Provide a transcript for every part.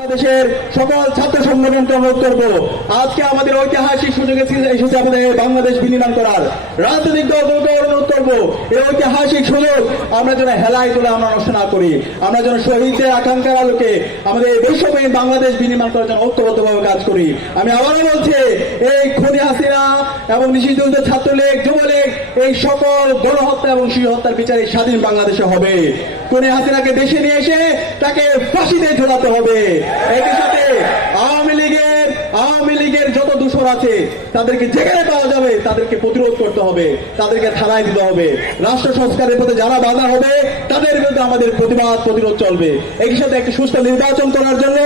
বাংলাদেশের সকল ছাত্র সংগঠনকে অনুরোধ করব। আজকে আমাদের ঐতিহাসিক সুযোগ এসেছে আমাদের বাংলাদেশ বিনির্মাণ করার। রাজনৈতিক দলগুলোকে অনুরোধ করব। এই ঐতিহাসিক সুযোগ আমরা যেন হেলায় তুলে আমরা নষ্ট করি। আমরা যেন শহীদদের আকাঙ্ক্ষার আলোকে আমাদের এই বৈষম্যহীন বাংলাদেশ বিনির্মাণ করার জন্য ঐক্যবদ্ধভাবে কাজ করি। আমি আবারও বলছি, এই খুনি হাসিনা এবং নিষিদ্ধ ছাত্রলীগ, যুবলীগ এই সকল গণহত্যা এবং শিশু হত্যার বিচারে স্বাধীন বাংলাদেশে হবে। খুনি হাসিনাকে দেশে নিয়ে এসে তাকে ফাঁসিতে ঝোলাতে হবে। একই সাথে আওয়ামী লীগের আওয়ামী লীগের যত দূষণ আছে, তাদেরকে যেখানে পাওয়া যাবে, তাদেরকে প্রতিরোধ করতে হবে। তাদেরকে থানায় দিতে হবে। রাষ্ট্র সংস্কারের পথে যারা বাধা হবে, তাদের বিরুদ্ধে আমাদের প্রতিবাদ, প্রতিরোধ চলবে। একই সাথে একটি সুস্থ নির্বাচন করার জন্য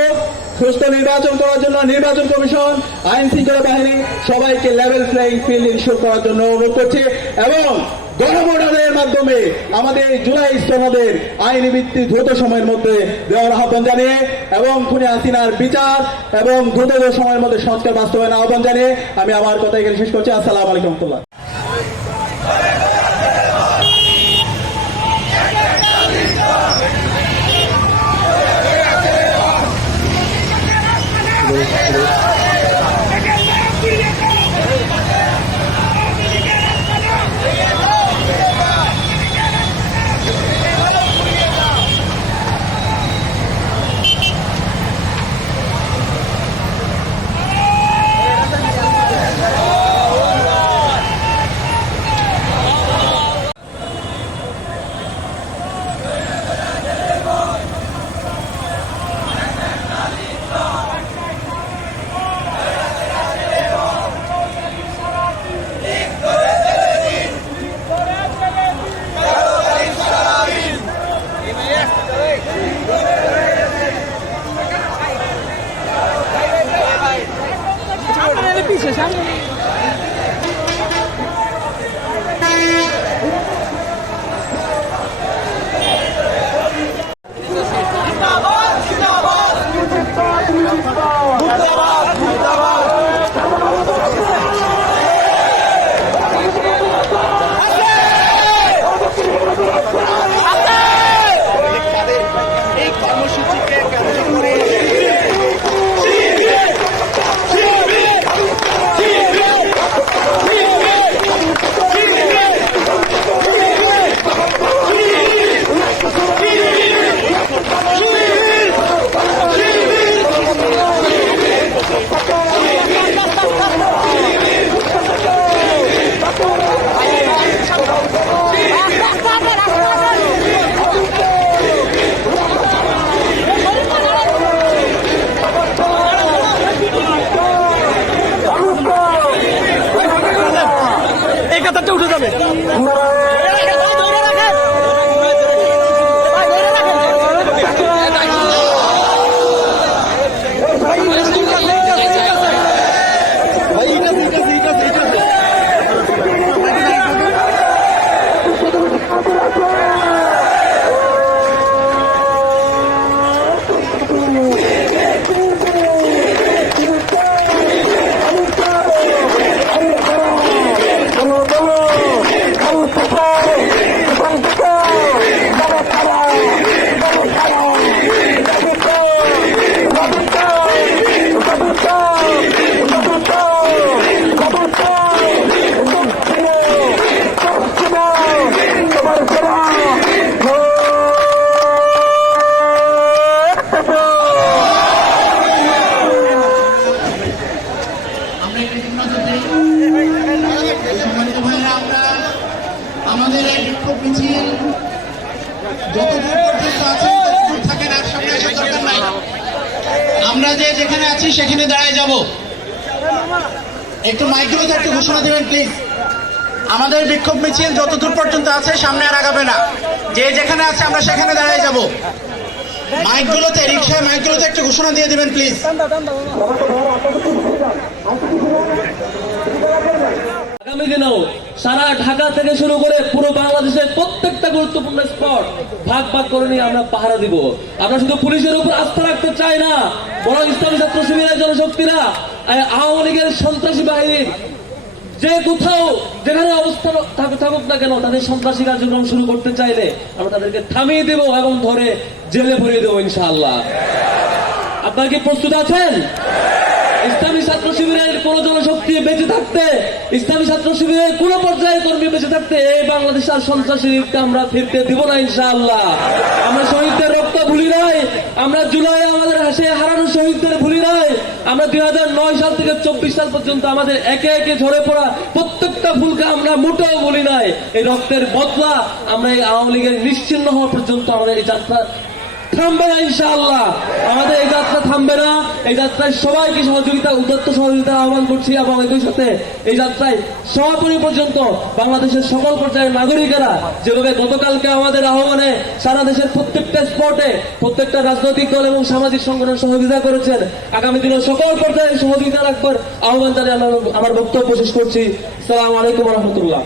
সুস্থ নির্বাচন করার জন্য, নির্বাচন কমিশন, আইন শৃঙ্খলা বাহিনী সবাইকে লেভেল প্লেইং ফিল্ড ইনশোর করার জন্য অনুরোধ করছে এবং গণভোটারের মাধ্যমে আমাদের জুলাই সনদের আইনি ভিত্তি দ্রুত সময়ের মধ্যে দেওয়ার আহ্বান জানিয়ে এবং খুনি হাসিনার বিচার এবং দ্রুত সময়ের মধ্যে সংস্কার বাস্তবায়ন আহ্বান জানিয়ে আমি আমার কথা এখানে শেষ করছি। আসসালামু আলাইকুম রহমতুল্লাহ সামনে পিছিয়ে আমরা আমাদের এই বিক্ষোভ মিছিল যত দূর পর্যন্ত আছে থাকেন দরকার নাই আমরা যে যেখানে আছি, সেখানে দাঁড়ায় যাব। একটু মাইক্রোতে একটু ঘোষণা দেবেন প্লিজ আমাদের বিক্ষোভ মিছিল যত দূর পর্যন্ত আছে, সামনে আর আগাবে না। যে যেখানে আছে, আমরা সেখানে দাঁড়ায় যাব। মাইকগুলোতে রিক্সায় মাইকগুলোতে একটু ঘোষণা দিয়ে দেবেন প্লিজ আগামী দিনেও সারা ঢাকা থেকে শুরু করে পুরো বাংলাদেশের প্রত্যেকটা গুরুত্বপূর্ণ স্পট ভাগ ভাগ করে নিয়ে আমরা পাহারা দিব। আমরা শুধু পুলিশের উপর আস্থা রাখতে চাই না বরং ইসলামী ছাত্র শিবিরের জনশক্তিরা আওয়ামী লীগের সন্ত্রাসী বাহিনীর যে কোথাও যেখানে অবস্থান থাকুক না কেন, তাদের সন্ত্রাসী কার্যক্রম শুরু করতে চাইলে আমরা তাদেরকে থামিয়ে দেব এবং ধরে জেলে ভরিয়ে দেবো ইনশাআল্লাহ। আপনারা কি প্রস্তুত আছেন? ইসলামী ছাত্র শিবিরের কোন জনশক্তি বেঁচে থাকতে, ইসলামী ছাত্র শিবিরের কোন পর্যায়ের কর্মী বেঁচে থাকতে এই বাংলাদেশ আর সন্ত্রাসীকে আমরা ফিরতে দিব না ইনশাআল্লাহ। আমরা শহীদদের রক্ত ভুলি নাই আমরা জুলাই আমাদের হাসে হারানো আমরা দুই নয় সাল থেকে চব্বিশ সাল পর্যন্ত আমাদের একে একে ঝরে পড়া প্রত্যেকটা ভুলকে আমরা মোটেও বলি নাই। এই রক্তের বদলা আমরা এই আওয়ামী লীগের নিশ্চিন্ন হওয়া পর্যন্ত আমাদের এই যাত্রা থামবে না ইনশাআল্লাহ। আমাদের এই যাত্রা থামবে না। এই যাত্রায় সবাইকে সহযোগিতা উদ্যত্ত সহযোগিতার আহ্বান করছি এবং একই সাথে এই যাত্রায় সমাপনী পর্যন্ত বাংলাদেশের সকল পর্যায়ের নাগরিকেরা যেভাবে গতকালকে আমাদের আহ্বানে সারা দেশের প্রত্যেকটা স্পটে, প্রত্যেকটা রাজনৈতিক দল এবং সামাজিক সংগঠন সহযোগিতা করেছেন। আগামী দিনে সকল পর্যায়ে সহযোগিতা রাখবার আহ্বান জানিয়ে আমার বক্তব্য শেষ করছি। সালাম আলাইকুম রহমতুল্লাহ।